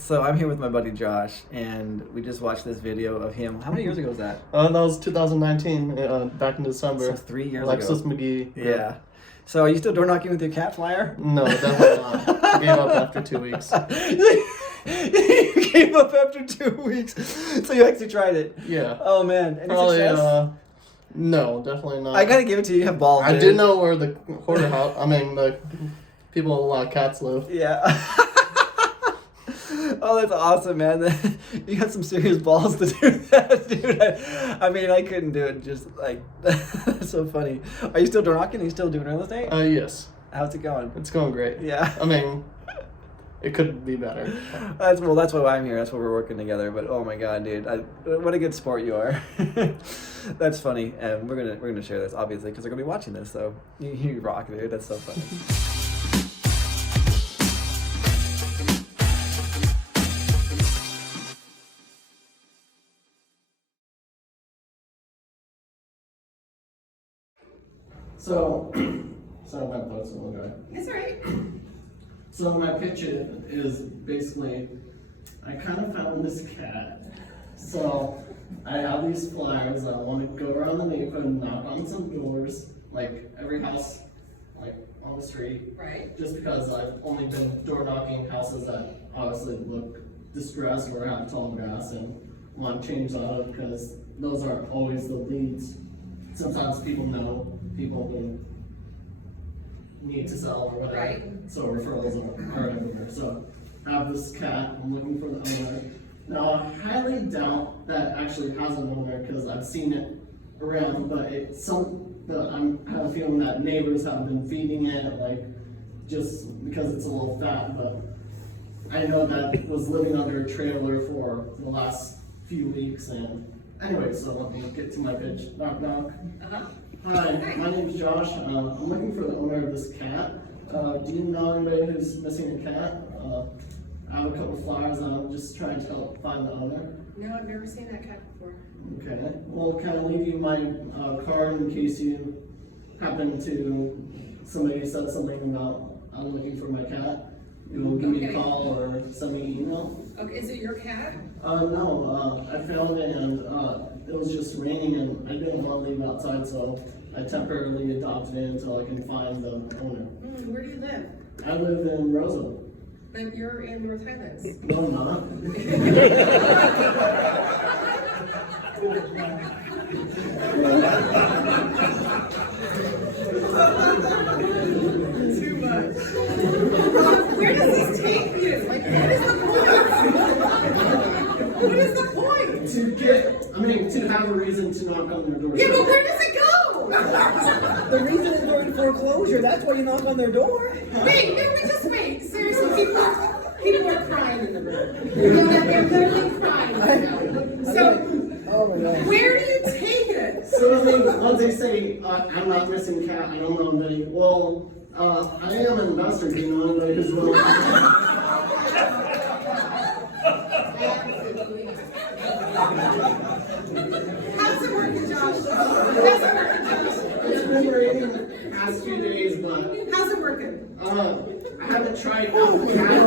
So I'm here with my buddy Josh, and we just watched this video of him. How many years ago was that? That was 2019, back in December. So 3 years Alexis ago. McGee. Yeah. So are you still door knocking with your cat flyer? No, definitely not. I gave up after 2 weeks. You gave up after 2 weeks. So you actually tried it? Yeah. Oh man. Any Probably, success? no, definitely not. I gotta give it to you. You have balls. I dude. did know where the hoarder house, the people cats live. Yeah. Oh, that's awesome, man. You got some serious balls to do that, dude. I mean, I couldn't do it. Just like, that's so funny. Are you still door knocking? Are you still doing real estate? Yes. How's it going? It's going great. Yeah. I mean, it could be better. That's why I'm here. That's why we're working together. But oh my god, dude, what a good sport you are. That's funny, and we're gonna share this obviously because they're gonna be watching this. So you rock, dude. That's so funny. So, sorry about that, little guy. It's alright. So my pitch is basically, I kind of found this cat. So I have these flyers. I want to go around the neighborhood and knock on some doors, like every house, like on the street. Right. Just because I've only been door knocking houses that obviously look distressed or have tall grass, and want to change that up because those aren't always the leads. Sometimes people know people who need to sell or whatever. Right. So referrals are everywhere. So I have this cat, I'm looking for the owner. Now I highly doubt that actually has an owner because I've seen it around, but I have a feeling that neighbors have been feeding it, like just because it's a little fat, but I know that it was living under a trailer for the last few weeks. And anyway, so let me get to my pitch. Knock knock. Uh-huh. Hi, my name's Josh. I'm looking for the owner of this cat. Do you know anybody who's missing a cat? I have a couple flyers and I'm just trying to help find the owner. No, I've never seen that cat before. Okay. Well, can I leave you my card in case you happen to, somebody said something about I'm looking for my cat? You will give me a call or send me an email. Okay, is it your cat? No, I found it and it was just raining and I didn't want to leave outside, so I temporarily adopted it until I can find the owner. Where do you live? I live in Roseville. But you're in North Highlands. No, I'm not. Too much. Where does this take you? Like, what is the point? What is the point? To have a reason to knock on their door. Yeah, but where does it go? The reason is during foreclosure. That's why you knock on their door. Wait, no, just wait. Seriously, people are crying in the room. They're literally crying right now. So, Oh my God. where do you take it? So once they say, I'm not missing cat, I don't know anybody. Well, I am an investor. Do you know anybody who's willing to... How's it working, Josh? How's it working, Josh? It's been raining the past few days, but How's it working? I haven't tried out the cat.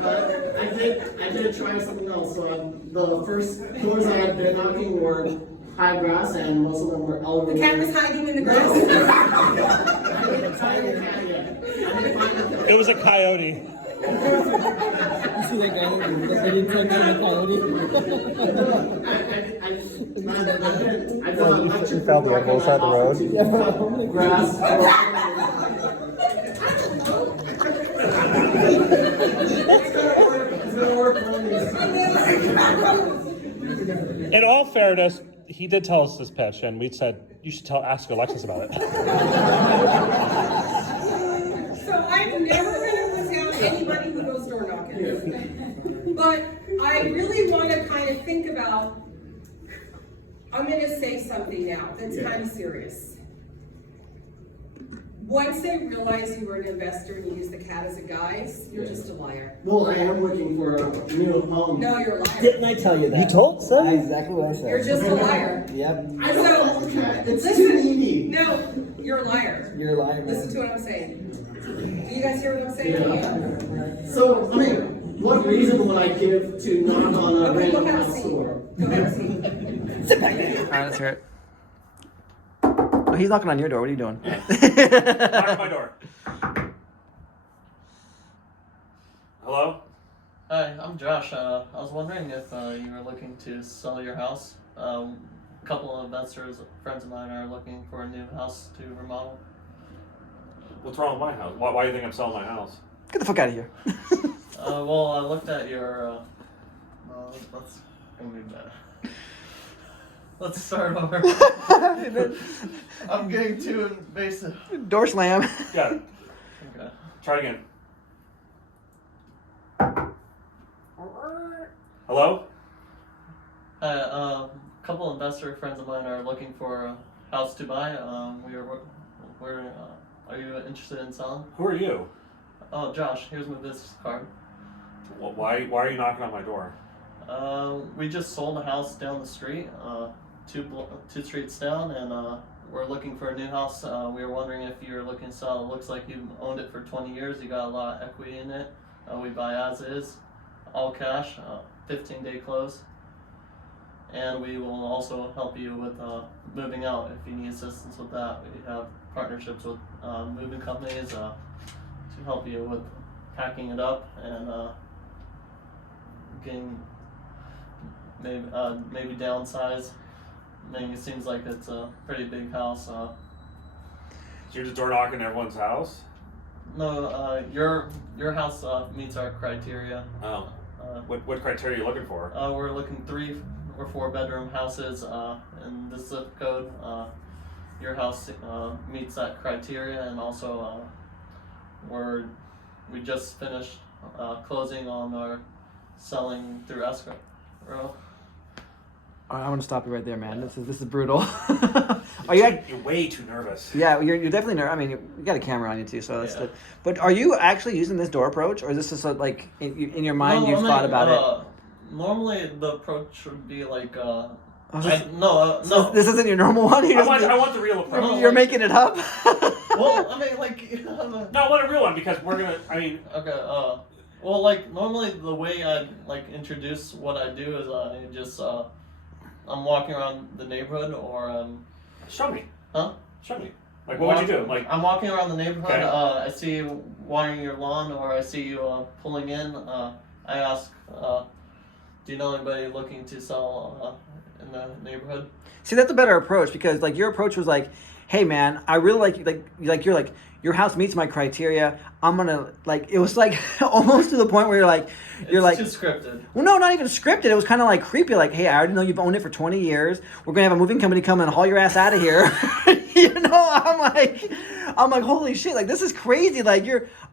But I did try something else. So the first doors I had been knocking were high grass, and most of them were elevated. The cat was hiding in the grass. I didn't find the cat yet. I didn't find the It was a coyote. You see that guy that they didn't touch the coyote? You found the animal side of the road? Grass. It's gonna work for me. In all fairness, he did tell us this pitch, and we said you should ask Alexis about it. So I've never been without anybody who goes door knocking. But I really want to kind of think about, I'm going to say something now that's kind of serious. Once they realize you were an investor and you use the cat as a guise, you're just a liar. Well, I am looking for a new home. No, you're a liar. Didn't I tell you that? You told us that? That's exactly what I said. You're just a liar. Yep. I don't want the cat. It's Listen, too needy. No, You're a liar. You're lying, Listen man. to what I'm saying. Do you guys hear what I'm saying? So, I mean, what reason would I give to knock on a Okay, go random have a house seat. door? Go have a seat. Sit back down. All right, let's hear it. Oh, he's knocking on your door. What are you doing? Knock on my door. Hello? Hi, I'm Josh. I was wondering if you were looking to sell your house. A couple of investors, friends of mine, are looking for a new house to remodel. What's wrong with my house? Why do you think I'm selling my house? Get the fuck out of here. Well, I looked at your. Let's gonna be bad. Let's start over. I'm getting too invasive. Door slam. Got it. Okay. Try again. Hello? Hi, a couple investor friends of mine are looking for a house to buy. Are you interested in selling? Who are you? Oh, Josh, here's my business card. Why are you knocking on my door? We just sold a house down the street, two streets down, and we're looking for a new house. We were wondering if you're looking to sell. It looks like you owned it for 20 years. You got a lot of equity in it. We buy as is, all cash, 15-day close. And we will also help you with moving out if you need assistance with that. We have partnerships with moving companies to help you with packing it up and getting maybe downsize. I mean, it seems like it's a pretty big house. So you're just door knocking everyone's house? No, your house meets our criteria. Oh. What criteria are you looking for? We're looking 3 or 4 bedroom houses in this zip code. Your house meets that criteria, and also we just finished closing on our selling through escrow. I want to stop you right there, man. This is brutal. Are you? You're way too nervous. Yeah, you're definitely nervous. I mean, you got a camera on you too, so that's Yeah. good. But are you actually using this door approach, or is this just like in your mind you've thought about it? Normally, the approach would be like. Oh, No. This isn't your normal one. I want the real approach. You're making it up. Well, I mean, like. No, I want a real one because we're gonna. I mean. Okay. Well, like normally the way I like introduce what I do is I just I'm walking around the neighborhood or Show me. Huh? Show me. Like, what would you do? Like, I'm walking around the neighborhood. Okay. I see you watering your lawn, or I see you pulling in. I ask, do you know anybody looking to sell in the neighborhood? See, that's a better approach because like your approach was like, hey man, I really like you're like your house meets my criteria. I'm gonna like it was like almost to the point where you're like too scripted. Well, no, not even scripted. It was kind of like creepy. Like, hey, I already know you've owned it for 20 years. We're gonna have a moving company come and haul your ass out of here. I'm like, holy shit! Like, this is crazy. Like,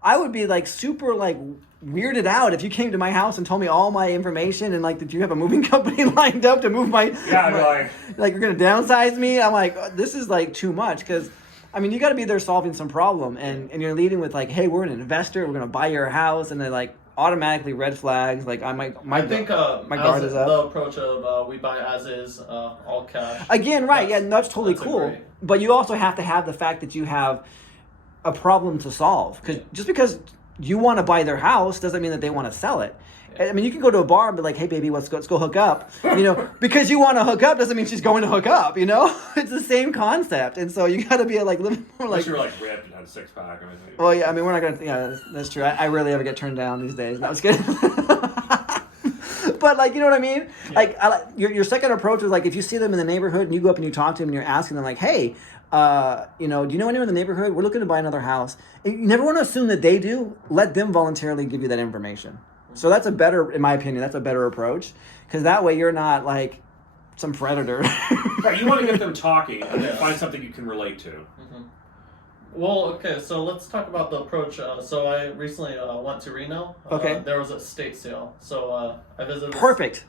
I would be like super like weirded out if you came to my house and told me all my information and like that you have a moving company lined up to move my. yeah, I'd be like you're gonna downsize me. I'm like, this is like too much because. I mean, you got to be there solving some problem, and you're leading with like, "Hey, we're an investor. We're gonna buy your house," and then like automatically red flags. Like, my guard is up. The approach of we buy as is, all cash. Again, right? Yeah, that's totally that's cool. great. But you also have to have the fact that you have a problem to solve. Because just because you want to buy their house doesn't mean that they want to sell it. I mean, you can go to a bar and be like, "Hey, baby, let's go hook up." Because you want to hook up doesn't mean she's going to hook up. It's the same concept, and so you got to be like a little more like. Unless you're like ripped and had a 6-pack. I mean, Well, yeah, I mean, we're not gonna. Yeah, that's true. I rarely ever get turned down these days. No, I was kidding. But like, you know what I mean? Yeah. Like, your second approach was like, if you see them in the neighborhood and you go up and you talk to them and you're asking them like, "Hey, do you know anyone in the neighborhood? We're looking to buy another house." And you never want to assume that they do. Let them voluntarily give you that information. So that's in my opinion, that's a better approach because that way you're not like some predator. Right, you want to get them talking and then find something you can relate to. Mm-hmm. Well, okay, so let's talk about the approach. So I recently went to Reno. Okay. There was a estate sale, so I visited. Perfect.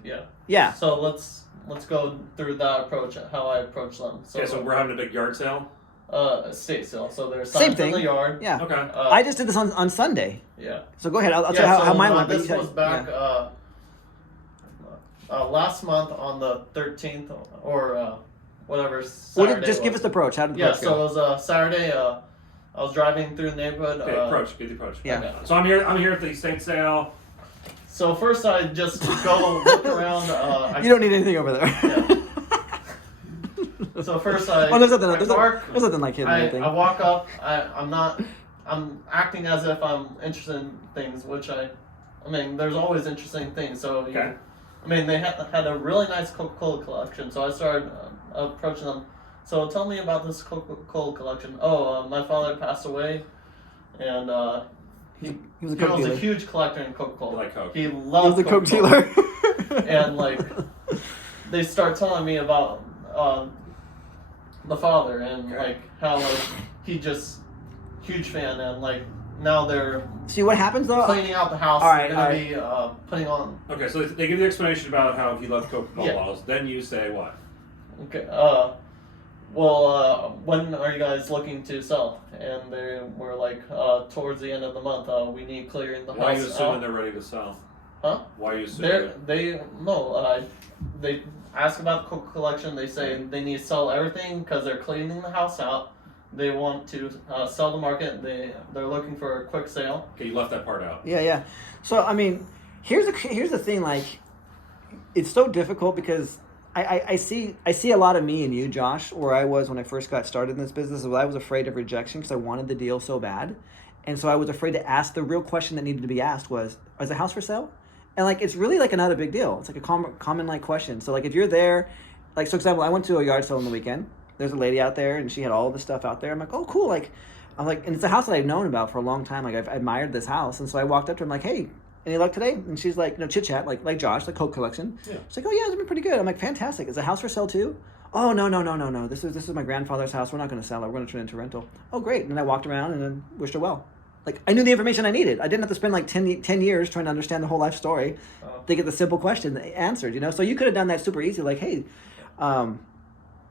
Yeah. So let's go through that approach, how I approach them. So we're having a big yard sale. Estate sale. So there's Same signs thing. in the yard. Yeah. Okay. I just did this on Sunday. Yeah. So go ahead. I'll tell you how mine went. This was back last month on the 13th or whatever Well, Saturday just give was. us the approach. How did the Yeah, approach so go? it was Saturday. I was driving through the neighborhood. Okay, approach. Get the approach. Yeah. Okay. So I'm here at the estate sale. So first I just go look around. You don't need anything over there. Yeah. So first I. Oh, there's nothing. I park, There's nothing like hidden anything. I walk up. I'm acting as if I'm interested in things, which I mean, there's always interesting things. So Okay. I mean, they had a really nice Coca-Cola collection. So I started approaching them. So tell me about this Coca-Cola collection. Oh, my father passed away, and he was a Coke was a dealer. huge collector in Coca-Cola. You like Coke. He He loved was the Coke Coca-Cola. dealer. And like they start telling me about the father and like how like he just huge fan, and like now they're See what happens though? cleaning out the house. All right, They're gonna be putting on. Okay, so they give you the explanation about how he loved Coca-Cola Yeah. bottles. Then you say what? Okay. Well, when are you guys looking to sell? And they were like, towards the end of the month. We need clearing the Why are you house assuming out. they're ready to sell? Huh? Why are you assuming? They ask about the Coca collection. They say they need to sell everything because they're cleaning the house out. They want to sell the market. They're looking for a quick sale. Okay, you left that part out. Yeah. So I mean, here's the thing. Like, it's so difficult because I see a lot of me and you, Josh, where I was when I first got started in this business. I was afraid of rejection because I wanted the deal so bad, and so I was afraid to ask the real question that needed to be asked was the house for sale? And like, it's really like not a big deal. It's like a common like question. So like, if you're there, like, so example, I went to a yard sale on the weekend. There's a lady out there and she had all this stuff out there. I'm like, oh, cool. Like, I'm like, and it's a house that I've known about for a long time. Like, I've admired this house. And so I walked up to her. I'm like, hey, any luck today? And she's like, chit chat, like Josh, like Coke collection. Yeah. She's like, oh yeah, it's been pretty good. I'm like, fantastic. Is the house for sale too? Oh, no. This is my grandfather's house. We're not going to sell it. We're going to turn it into rental. Oh, great. And then I walked around and then wished her well. Like, I knew the information I needed. I didn't have to spend like 10 years trying to understand the whole life story to get the simple question answered, So you could have done that super easy. Like, hey,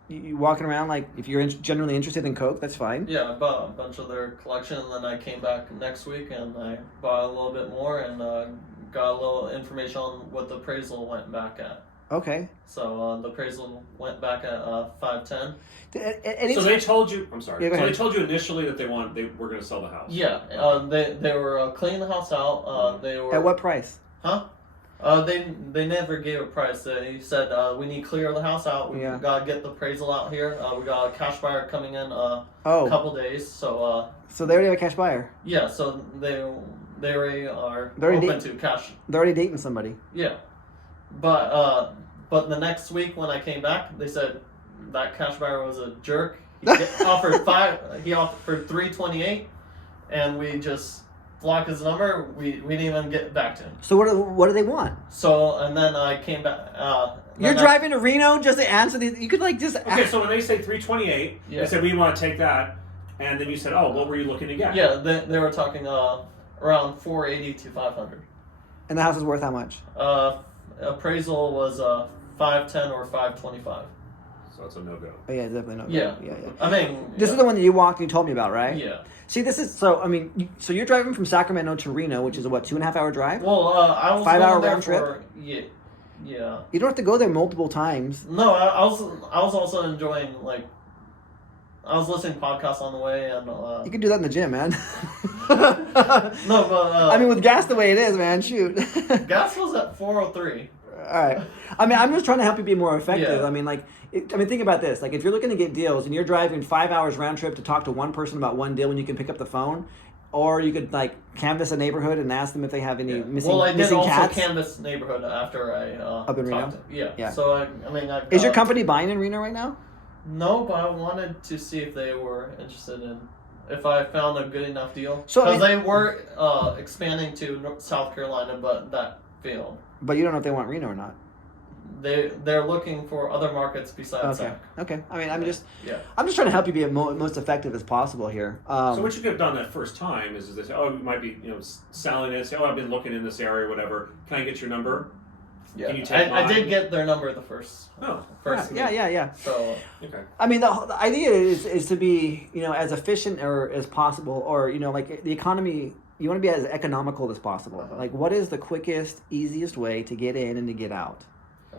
you walking around, like, if you're generally interested in Coke, that's fine. Yeah, I bought a bunch of their collection, and then I came back next week and I bought a little bit more and got a little information on what the appraisal went back at. Okay. So the appraisal went back at 510. So they told you. I'm sorry. Yeah, go so ahead. they told you initially that they were going to sell the house. Yeah, they were cleaning the house out. They were At what price? Huh? They never gave a price. They said we need to clear the house out. We gotta get the appraisal out here. We got a cash buyer coming in a couple days. So So they already have a cash buyer. yeah. So they already are They're already open to cash. They're already dating somebody. Yeah, but the next week when I came back, they said that cash buyer was a jerk. He offered $328, and we just blocked his number. We didn't even get back to him. So what do they want? So and then I came back. You're driving to Reno just to answer these. You could like just. Okay, so when they say 328, Yeah. they said we want to take that, and then you said, oh, what were you looking to get? Yeah, they were talking around 480 to 500. And the house is worth how much? Appraisal was 510 or 525. So it's a no-go. Oh yeah, definitely not. Yeah. I mean, This is the one that you walked and you told me about, right? Yeah. See, this is so. I mean, so you're driving from Sacramento to Reno, which is a 2.5 hour drive. Well, I was 5 hour going there round trip? for yeah. You don't have to go there multiple times. No, I was also enjoying like. I was listening to podcasts on the way, and You can do that in the gym, man. no, but I mean, with gas the way it is, man, shoot. gas was at 403. All right. I mean, I'm just trying to help you be more effective. Yeah. I mean, think about this. Like, if you're looking to get deals and you're driving 5 hours round trip to talk to one person about one deal when you can pick up the phone, or you could like canvass a neighborhood and ask them if they have any missing Well, I did missing also cats. canvass neighborhood after I Up in Reno? talked to, Yeah. So I mean, Is your company buying in Reno right now? No, but I wanted to see if they were interested in if I found a good enough deal. So, I Because mean- they were expanding to South Carolina, but that failed. But you don't know if they want Reno or not. They're looking for other markets besides Okay. Sac. Okay. I mean, I'm just Yeah. trying to help you be most effective as possible here. So what you could have done that first time is they say, oh, you might be selling it. Say, oh, I've been looking in this area, whatever. Can I get your number? Yeah. Can you take I mine? did get their number the first. First yeah. meeting. So Okay. I mean, the idea is to be, as efficient or as possible, or, like the economy, you want to be as economical as possible. Like, what is the quickest, easiest way to get in and to get out?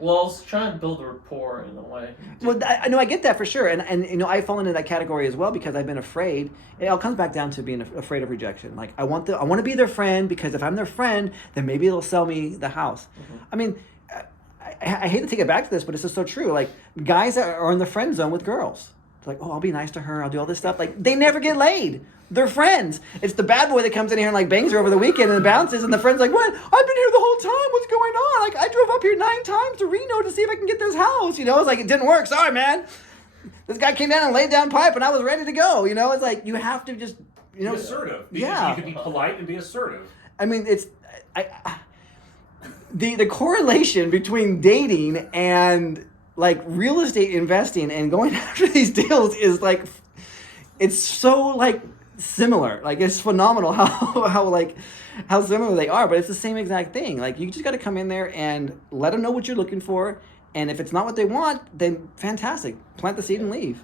Well, I was trying to build a rapport in a way. Well, I know I get that for sure, and you know I fall into that category as well because I've been afraid. It all comes back down to being afraid of rejection. Like I want to be their friend because if I'm their friend, then maybe they'll sell me the house. I mean, I hate to take it back to this, but it's just so true. Like guys that are in the friend zone with girls. It's like, oh, I'll be nice to her. I'll do all this stuff. Like they never get laid. They're friends. It's the bad boy that comes in here and like bangs her over the weekend and bounces, and the friend's like, what? I've been here the whole time. What's going on? Like I drove up here 9 times to Reno to see if I can get this house. You know, it's like it didn't work. Sorry, man. This guy came down and laid down pipe, and I was ready to go. You know, it's like you have to just Be assertive. Yeah. You can be polite and be assertive. I mean, it's the correlation between dating and like real estate investing and going after these deals is like, it's so like similar. Like it's phenomenal how similar they are, but it's the same exact thing. Like you just got to come in there and let them know what you're looking for, and if it's not what they want, then fantastic, plant the seed and leave.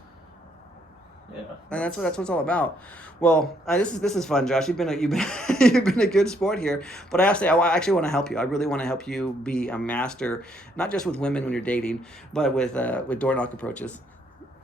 Yeah. And that's what it's all about. Well, this is fun, Josh. You've been a good sport here. But I actually want to help you. I really want to help you be a master, not just with women when you're dating, but with door knock approaches.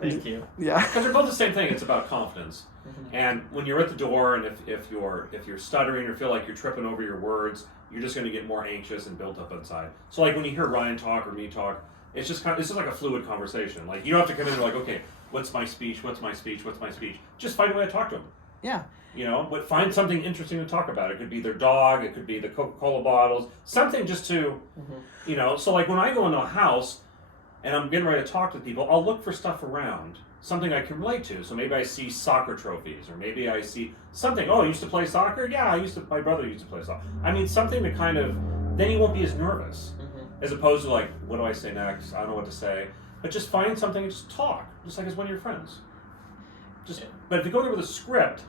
Thank you. Yeah. Because they're both the same thing. It's about confidence. And when you're at the door, and if you're stuttering or feel like you're tripping over your words, you're just going to get more anxious and built up inside. So like when you hear Ryan talk or me talk, it's just like a fluid conversation. Like you don't have to come in and like, okay, what's my speech? What's my speech? What's my speech? Just find a way to talk to them. Yeah. You know, but find something interesting to talk about. It could be their dog. It could be the Coca-Cola bottles. Something just to, you know. So like when I go into a house and I'm getting ready to talk to people, I'll look for stuff around, something I can relate to. So maybe I see soccer trophies, or maybe I see something. Oh, I used to play soccer? Yeah, my brother used to play soccer. I mean, something to kind of, then you won't be as nervous. As opposed to like, what do I say next? I don't know what to say. But just find something and just talk, just like as one of your friends. But if you go there with a script,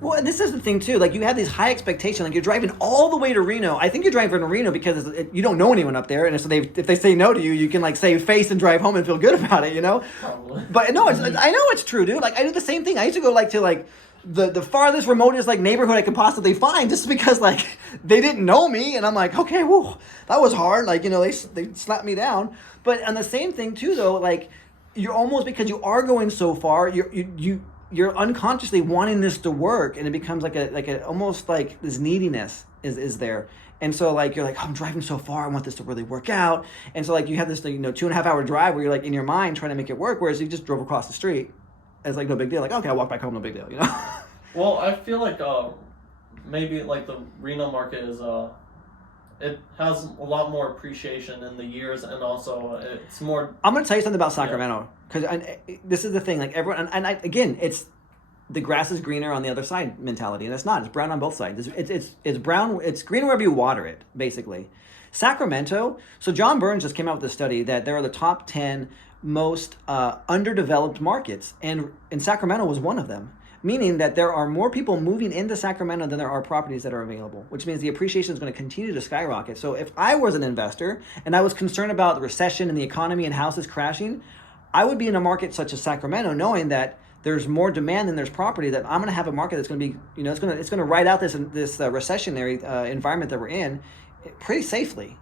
Well, and this is the thing too. Like you have these high expectations. Like you're driving all the way to Reno. I think you're driving to Reno because you don't know anyone up there, and so if they say no to you, you can like save face and drive home and feel good about it. You know. Probably. But no, I know it's true, dude. Like I do the same thing. I used to go to the farthest, remotest like neighborhood I could possibly find, just because like they didn't know me, and I'm like, okay, whoa, that was hard. Like, you know, they slapped me down. But on the same thing too, though, like you're almost, because you are going so far, you're unconsciously wanting this to work, and it becomes like a almost like this neediness is there. And so like you're like, oh, I'm driving so far, I want this to really work out. And so like you have this 2.5 hour drive where you're like in your mind trying to make it work, whereas you just drove across the street. It's like no big deal. Like, okay, I'll walk back home, no big deal, you know? Well, I feel like maybe like the Reno market is it has a lot more appreciation in the years, and also it's more. I'm going to tell you something about Sacramento, because this is the thing. Like everyone, again, it's the grass is greener on the other side mentality, and it's not. It's brown on both sides. It's brown. It's green wherever you water it, basically. Sacramento. So John Burns just came out with a study that there are the top 10 most underdeveloped markets, and Sacramento was one of them. Meaning that there are more people moving into Sacramento than there are properties that are available, which means the appreciation is going to continue to skyrocket. So if I was an investor and I was concerned about the recession and the economy and houses crashing, I would be in a market such as Sacramento, knowing that there's more demand than there's property, that I'm going to have a market that's going to be, it's going to ride out this recessionary environment that we're in pretty safely.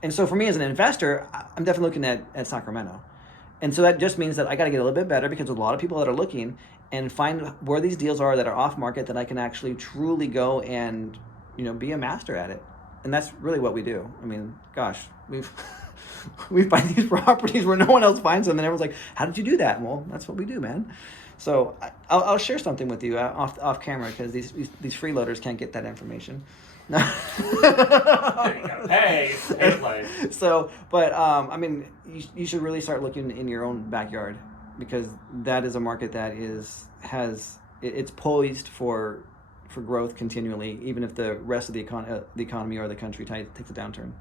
And so for me as an investor, I'm definitely looking at Sacramento. And so that just means that I got to get a little bit better, because there's a lot of people that are looking, and find where these deals are that are off market, that I can actually truly go and, be a master at it. And that's really what we do. I mean, gosh, we find these properties where no one else finds them, and everyone's like, how did you do that? Well, that's what we do, man. So I'll share something with you off camera, because these freeloaders can't get that information. you gotta pay. So, but I mean, you should really start looking in your own backyard, because that is a market that it's poised for growth continually, even if the rest of the economy or the country takes a downturn.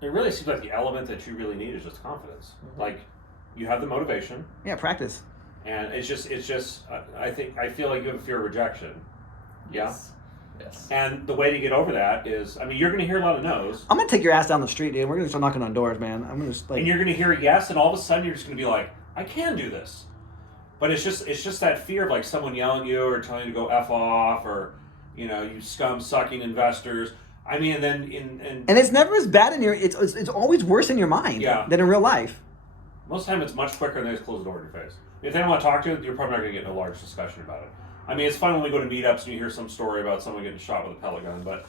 It really seems like the element that you really need is just confidence. Like, you have the motivation. Yeah, practice. And it's just. I feel like you have a fear of rejection. Yeah. Yes. And the way to get over that is, I mean, you're going to hear a lot of no's. I'm going to take your ass down the street, dude. We're going to start knocking on doors, man. I'm going to and you're going to hear yes, and all of a sudden you're just going to be like, I can do this. But it's just that fear of like someone yelling at you or telling you to go F off, or, you scum sucking investors. I mean, and then And it's never as bad in your. It's always worse in your mind than in real life. most of the time it's much quicker, and they just close the door in your face. If they don't want to talk to you, you're probably not going to get in a large discussion about it. I mean, it's fun when we go to meetups and you hear some story about someone getting shot with a pellet gun, but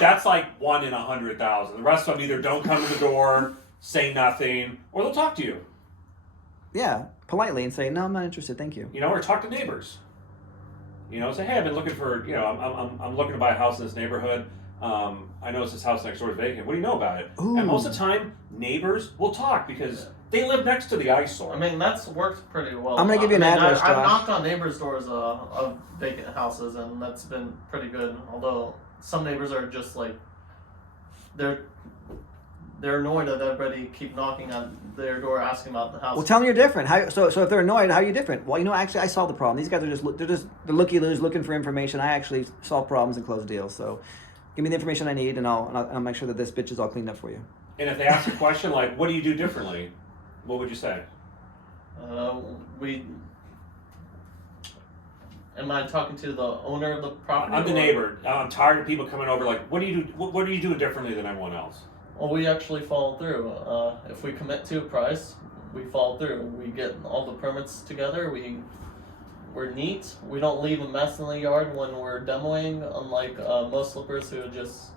that's like 1 in 100,000. The rest of them either don't come to the door, say nothing, or they'll talk to you. Yeah, politely and say, no, I'm not interested, thank you. You know, or talk to neighbors. You know, say, hey, I've been looking for, you know, I'm looking to buy a house in this neighborhood. I noticed this house next door is vacant. What do you know about it? Ooh. And most of the time, neighbors will talk because they live next to the eyesore. I mean, that's worked pretty well. I'm gonna give you an address, I've Josh. knocked on neighbors' doors of vacant houses, and that's been pretty good. Although some neighbors are just like, they're annoyed that everybody keep knocking on their door asking about the house. Well, tell them you're different. So if they're annoyed, how are you different? Well, you know, actually, I solved the problem. These guys are they're looky-loos looking for information. I actually solve problems and close deals. So give me the information I need, and I'll make sure that this bitch is all cleaned up for you. And if they ask a question like, what do you do differently? What would you say? Am I talking to the owner of the property? I'm the neighbor. I'm tired of people coming over like, what do you do? What are you doing differently than everyone else? Well, we actually follow through. If we commit to a price, we follow through. We get all the permits together. We're neat. We don't leave a mess in the yard when we're demoing, unlike most flippers who just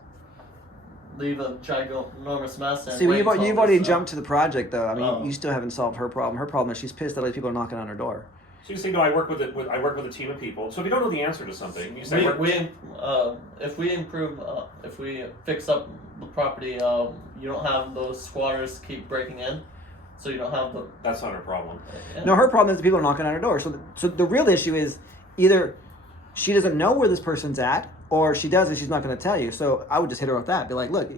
leave a ginormous mess. And See, you've wait till already it's, jumped to the project, though. I mean, Oh. you still haven't solved her problem. Her problem is she's pissed that other people are knocking on her door. So you say, no, I work with a team of people. So if you don't know the answer to something, you say, if we fix up the property, you don't have those squatters keep breaking in, so you don't have the. that's not her problem. Yeah. No, her problem is the people are knocking on her door. So the real issue is either she doesn't know where this person's at, or she does and she's not going to tell you. So I would just hit her with that. Be like, look,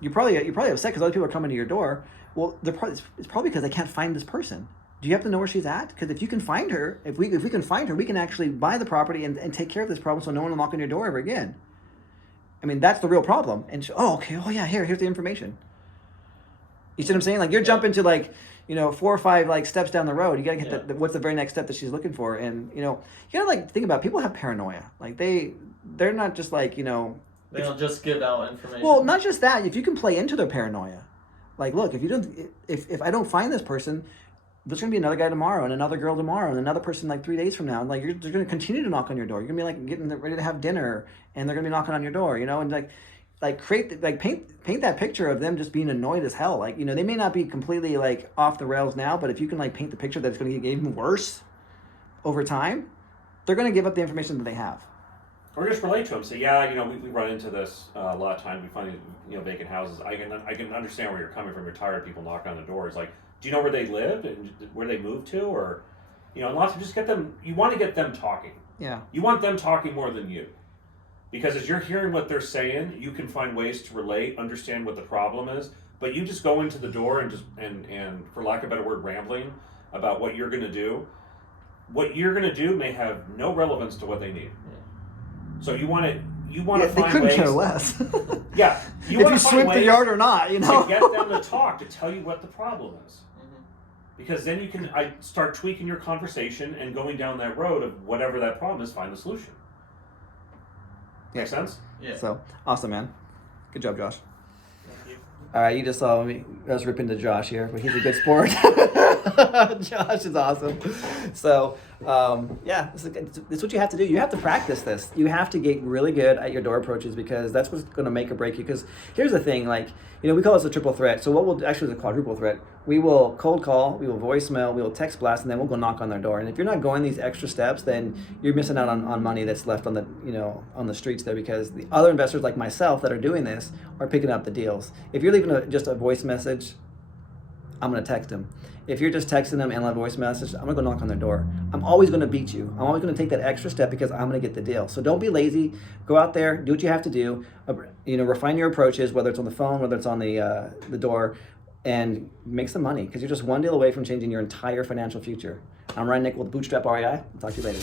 you're probably upset because other people are coming to your door. Well, it's probably because they can't find this person. Do you have to know where she's at? Because if you can find her, if we can find her, we can actually buy the property and take care of this problem so no one will knock on your door ever again. I mean, that's the real problem. And she, here's the information. You see what I'm saying? Like, you're jumping to 4 or 5 steps down the road. You gotta get what's the very next step that she's looking for. And you gotta think about it. People have paranoia. Like they're not just They don't just give out information. Well, not just that. If you can play into their paranoia, like, look, if I don't find this person, there's going to be another guy tomorrow and another girl tomorrow and another person 3 days from now. And they're going to continue to knock on your door. You're going to be getting ready to have dinner and they're going to be knocking on your door, and paint that picture of them just being annoyed as hell. They may not be completely off the rails now, but if you can paint the picture that it's going to get even worse over time, they're going to give up the information that they have. Or just relate to them. Say, we run into this a lot of times. We find vacant houses. I can understand where you're coming from. You're tired of people knocking on the doors. Do you know where they live and where they moved to, or and lots of just get them. You want to get them talking. Yeah. You want them talking more than you, because as you're hearing what they're saying, you can find ways to relate, understand what the problem is. But you just go into the door and for lack of a better word, rambling about what you're going to do. What you're going to do may have no relevance to what they need. So you want to find ways. They couldn't care less. Yeah, if you sweep the yard or not, to get them to talk, to tell you what the problem is. Mm-hmm. Because then you can start tweaking your conversation and going down that road of whatever that problem is, find the solution. Make sense? Yeah. So awesome, man. Good job, Josh. Thank you. All right, you just saw me. I was ripping to Josh here, but he's a good sport. Josh is awesome. So, this is what you have to do. You have to practice this. You have to get really good at your door approaches, because that's what's going to make or break you. Because here's the thing, we call this a triple threat. So what we'll actually, it's a quadruple threat. We will cold call, we will voicemail, we will text blast, and then we'll go knock on their door. And if you're not going these extra steps, then you're missing out on money that's left on the streets there, because the other investors like myself that are doing this are picking up the deals. If you're leaving just a voice message, I'm going to text them. If you're just texting them and a voice message, I'm going to go knock on their door. I'm always going to beat you. I'm always going to take that extra step because I'm going to get the deal. So don't be lazy. Go out there, do what you have to do. Refine your approaches, whether it's on the phone, whether it's on the door, and make some money, because you're just one deal away from changing your entire financial future. I'm Ryan Nickel with Bootstrap REI. I'll talk to you later.